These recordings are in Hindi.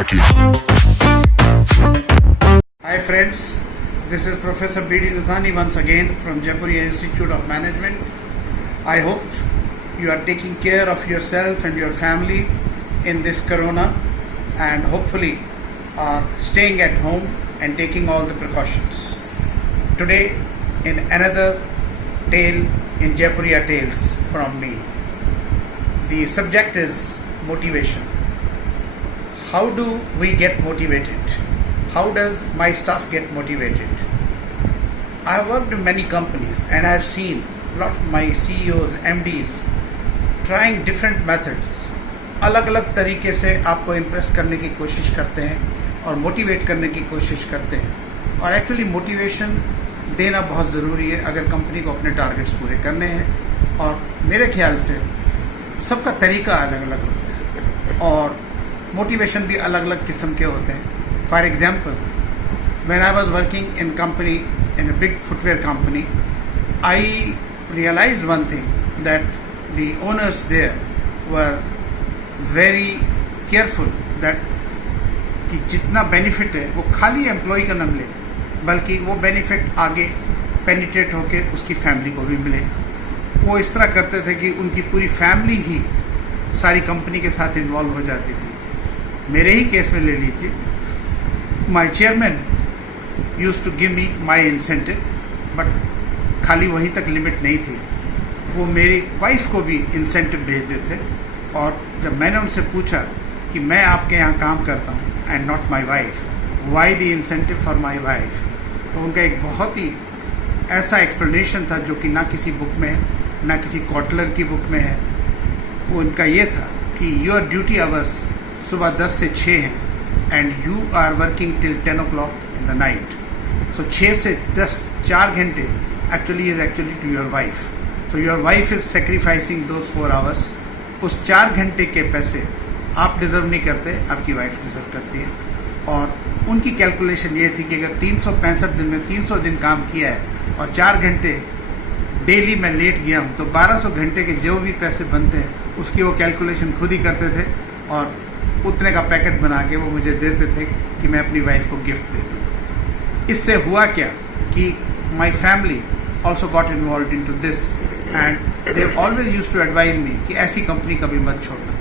Lucky. Hi friends, this is Professor B.D. Luthani once again from Jaipuria Institute of Management. I hope you are taking care of yourself and your family in this corona and hopefully are staying at home and taking all the precautions. Today in another tale in Jaipuria Tales from me. The subject is motivation. How do we get motivated? How does my staff get motivated? I have worked in many companies and I have seen a lot of my CEOs, MDs trying different methods. अलग अलग तरीके से आपको इम्प्रेस करने की कोशिश करते हैं और मोटिवेट करने की कोशिश करते हैं और एक्चुअली मोटिवेशन देना बहुत ज़रूरी है अगर कंपनी को अपने टारगेट्स पूरे करने हैं और मेरे ख्याल से सबका तरीका अलग अलग होता है और मोटिवेशन भी अलग अलग किस्म के होते हैं. For example, when I was working in company in a big footwear company, I realized one thing that the owners there were very careful that कि जितना बेनिफिट है वो खाली एम्प्लॉय का न मिले बल्कि वो बेनिफिट आगे पेनिट्रेट होके उसकी फैमिली को भी मिले. वो इस तरह करते थे कि उनकी पूरी फैमिली ही सारी कंपनी के साथ इन्वॉल्व हो जाती थी. मेरे ही केस में ले लीजिए, my chairman used to give me my incentive, but खाली वहीं तक लिमिट नहीं थी. वो मेरी वाइफ को भी इंसेंटिव भेज देते और जब मैंने उनसे पूछा कि मैं आपके यहाँ काम करता हूँ and not my wife, why the incentive for my wife, तो उनका एक बहुत ही ऐसा एक्सप्लेनेशन था जो कि ना किसी बुक में है ना किसी कॉटलर की बुक में है. वो उनका ये था कि योर ड्यूटी आवर्स सुबह 10 से 6 हैं and you are working till 10 o'clock in the night. So 6 से 10 4 घंटे actually to your wife. So your wife is sacrificing those 4 hours. उस 4 घंटे के पैसे आप डिजर्व नहीं करते, आपकी वाइफ डिजर्व करती है. और उनकी कैलकुलेशन ये थी कि अगर 365 दिन में 300 दिन काम किया है और 4 घंटे डेली मैं लेट गया हूँ तो 1200 घंटे के जो भी पैसे बनते हैं उसकी वो कैलकुलेशन खुद ही करते थे और उतने का पैकेट बना के वो मुझे देते थे कि मैं अपनी वाइफ को गिफ्ट दे दूँ. इससे हुआ क्या कि my family also got involve in to this and they always use to advise me कि ऐसी कंपनी कभी मत छोड़ना.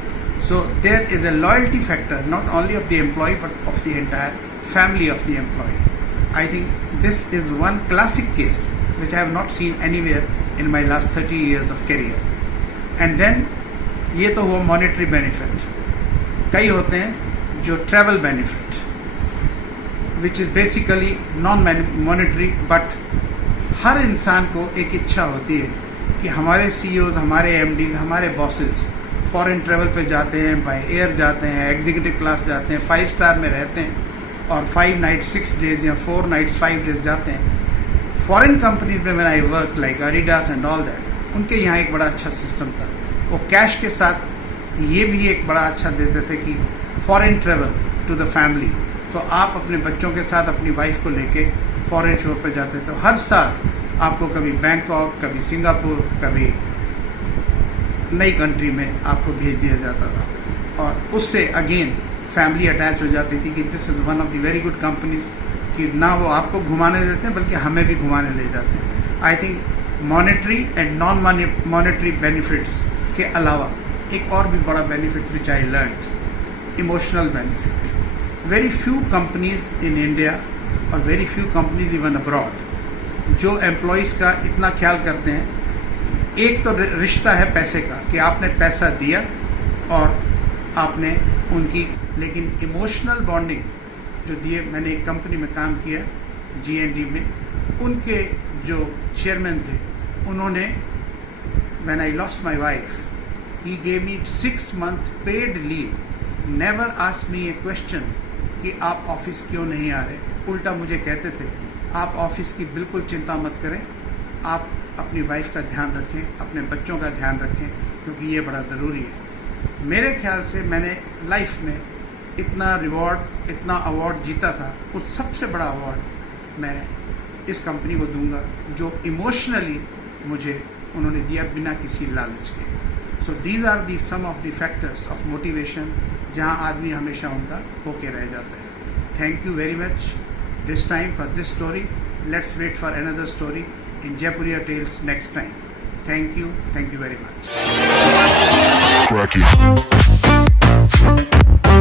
So there is a loyalty factor not only of the employ but of the entire family of the employ. I think this is one classic case which I have not seen anywhere in my last 30 years of career. And then ये तो हुआ monetary benefit. कई होते हैं जो travel benefit, which is basically non-monetary, but हर इंसान को एक इच्छा होती है कि हमारे CEOs, हमारे MDs, हमारे bosses फॉरेन ट्रेवल पे जाते हैं, बाय एयर जाते हैं, एग्जीक्यूटिव क्लास जाते हैं, 5 स्टार में रहते हैं और 5 nights 6 days या 4 nights 5 days जाते हैं. फॉरेन कंपनीज में I work like Adidas and all that, उनके यहाँ एक बड़ा अच्छा सिस्टम था. वो कैश के साथ ये भी एक बड़ा अच्छा देते थे कि foreign travel to the family. तो आप अपने बच्चों के साथ अपनी वाइफ को लेके फॉरेन शोर पर जाते थे. हर साल आपको कभी बैंकॉक, कभी सिंगापुर, कभी नई कंट्री में आपको भेज दिया जाता था और उससे अगेन फैमिली अटैच हो जाती थी कि this is one of the very good companies कि ना वो आपको घुमाने देते हैं बल्कि हमें भी घुमाने ले जाते हैं. I think monetary and non monetary benefits के अलावा एक और भी बड़ा benefit which I learn, emotional benefit. Very few companies in India और very few companies even abroad जो एम्प्लॉयज़ का इतना ख्याल करते हैं. एक तो रिश्ता है पैसे का कि आपने पैसा दिया और आपने उनकी, लेकिन इमोशनल बॉन्डिंग जो दिए. मैंने एक कंपनी में काम किया G&D में, उनके जो चेयरमैन थे उन्होंने, when I lost my wife, he gave me 6 month paid leave, never asked me A question कि आप ऑफिस क्यों नहीं आ रहे. उल्टा मुझे कहते थे आप ऑफिस की बिल्कुल चिंता मत करें, आप अपनी वाइफ का ध्यान रखें, अपने बच्चों का ध्यान रखें क्योंकि ये बड़ा ज़रूरी है. मेरे ख्याल से मैंने लाइफ में इतना रिवॉर्ड, इतना अवार्ड जीता था, उस सबसे बड़ा अवार्ड मैं इस कंपनी को दूंगा जो इमोशनली मुझे उन्होंने दिया बिना किसी लालच के. So these are the some of the factors of motivation जहाँ आदमी हमेशा उनका होके रह जाता है. Thank you very much this time for this story. Let's wait for another story in Jaipuriya Tales next time. Thank you very much. Cracky.